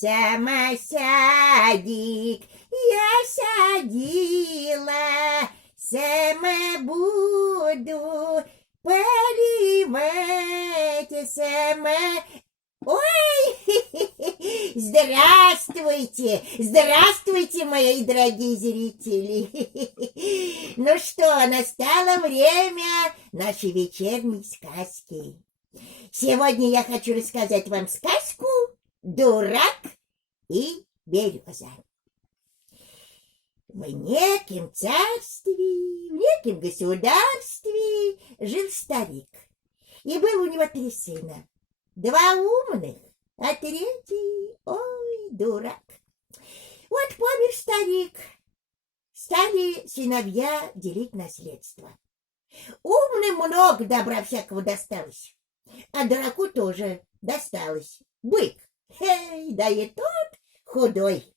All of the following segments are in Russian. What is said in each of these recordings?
Сама садик я садила, сама буду поливать, сама... Ой, здравствуйте, здравствуйте, мои дорогие зрители. Ну что, настало время нашей вечерней сказки. Сегодня я хочу рассказать вам сказку «Дурак и береза». В неким царстве, в неким государстве жил старик, и было у него 3 сына. 2 умных, а 3, ой, дурак. Вот помер старик, стали сыновья делить наследство. Умным много добра всякого досталось, а дураку тоже досталось. Бык, да и тот худой.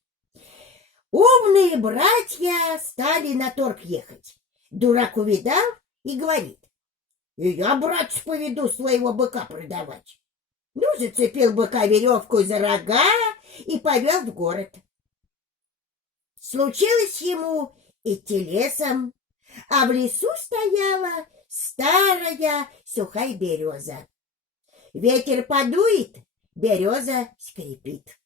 Умные братья стали на торг ехать. Дурак увидал и говорит: и я, братец, поведу своего быка продавать. Ну, зацепил быка веревку за рога и повел в город. Случилось ему идти лесом, а в лесу стояла старая сухая береза. Ветер подует, береза скрипит.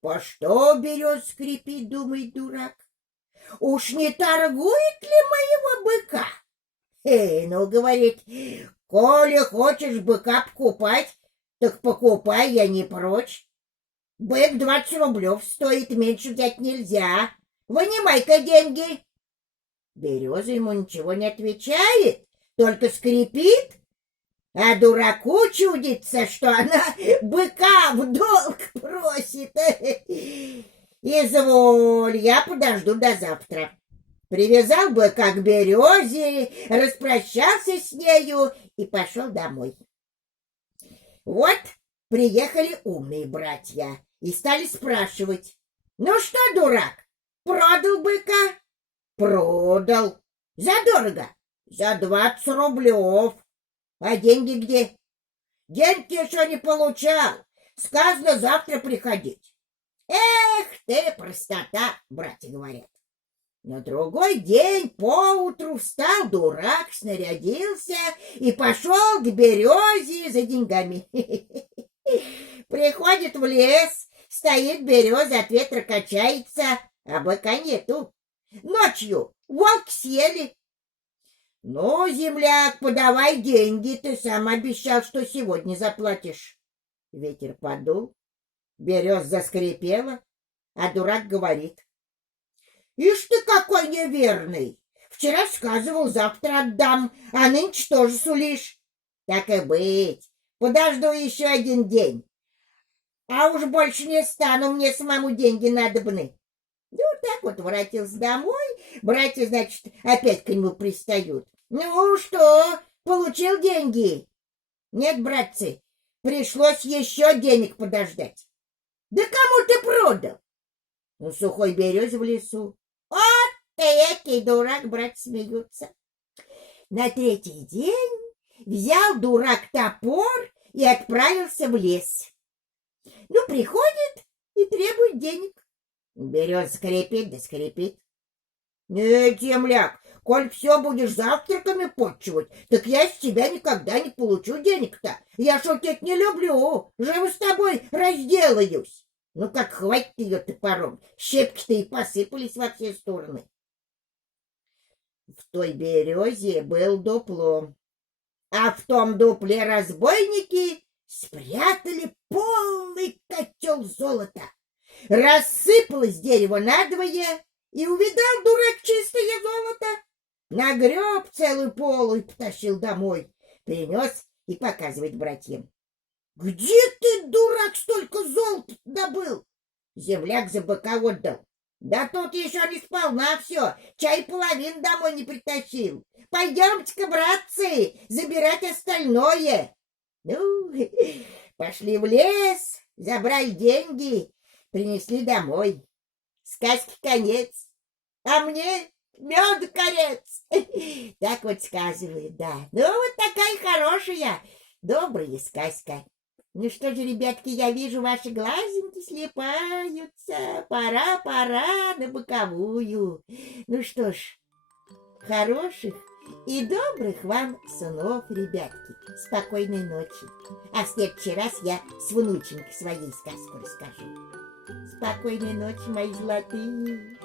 По что береза скрипит, думает дурак? Уж не торгует ли моего быка? Ну, говорит, коли хочешь быка покупать, так покупай, я не прочь. Бык 20 рублев стоит, меньше взять нельзя. Вынимай-ка деньги. Береза ему ничего не отвечает, только скрипит, а дураку чудится, что она быка в долг просит. Изволь, я подожду до завтра. Привязал быка к березе, распрощался с нею и пошел домой. Вот приехали умные братья и стали спрашивать: ну что, дурак, продал быка? Продал. Задорого? За 20 рублев. А деньги где? Деньги еще не получал. Сказано завтра приходить. Эх ты, простота, братья говорят. На другой день поутру встал дурак, снарядился и пошел к березе за деньгами. Приходит в лес, стоит береза, от ветра качается, а быка нету. Ночью волк съели. Ну, земляк, подавай деньги, ты сам обещал, что сегодня заплатишь. Ветер подул, береза заскрипела, а дурак говорит: ишь ты какой неверный! Вчера сказывал, завтра отдам, а нынче тоже сулишь. Так и быть, подожду еще 1 день. А уж больше не стану, мне самому деньги надобны. Ну, так вот воротился домой, братья, значит, опять к нему пристают. Ну что, получил деньги? Нет, братцы, пришлось еще денег подождать. Да кому ты продал? Ну, сухой березе в лесу. Вот ты экий дурак, брат, смеются. На 3-й день взял дурак топор и отправился в лес. Ну, приходит и требует денег. Береза скрипит да скрипит. Нет, земляк, коль все будешь завтраками почивать, так я с тебя никогда не получу денег-то. Я шутить не люблю, живо с тобой разделаюсь. Ну как хватит ее топором, щепки-то и посыпались во все стороны. В той березе был дупло, а в том дупле разбойники спрятали полный котел золота. Рассыпалось дерево надвое, и увидал дурак чистое золото. Нагреб целую полу и потащил домой. Принес и показывает братьям. Где ты, дурак, столько золота добыл? Земляк за быка отдал. Да тут еще не сполна все, чай половину домой не притащил. Пойдемте-ка, братцы, забирать остальное. Ну, пошли в лес, забрали деньги, принесли домой. Сказки конец, а мне мед конец. Так вот сказывают, да. Ну, вот такая хорошая, добрая сказка. Ну что же, ребятки, я вижу, ваши глазеньки слепаются. Пора на боковую. Ну что ж, хороших и добрых вам снов, ребятки. Спокойной ночи. А в следующий раз я с внученькой своей сказку расскажу. Спокойной ночи, мои золотые.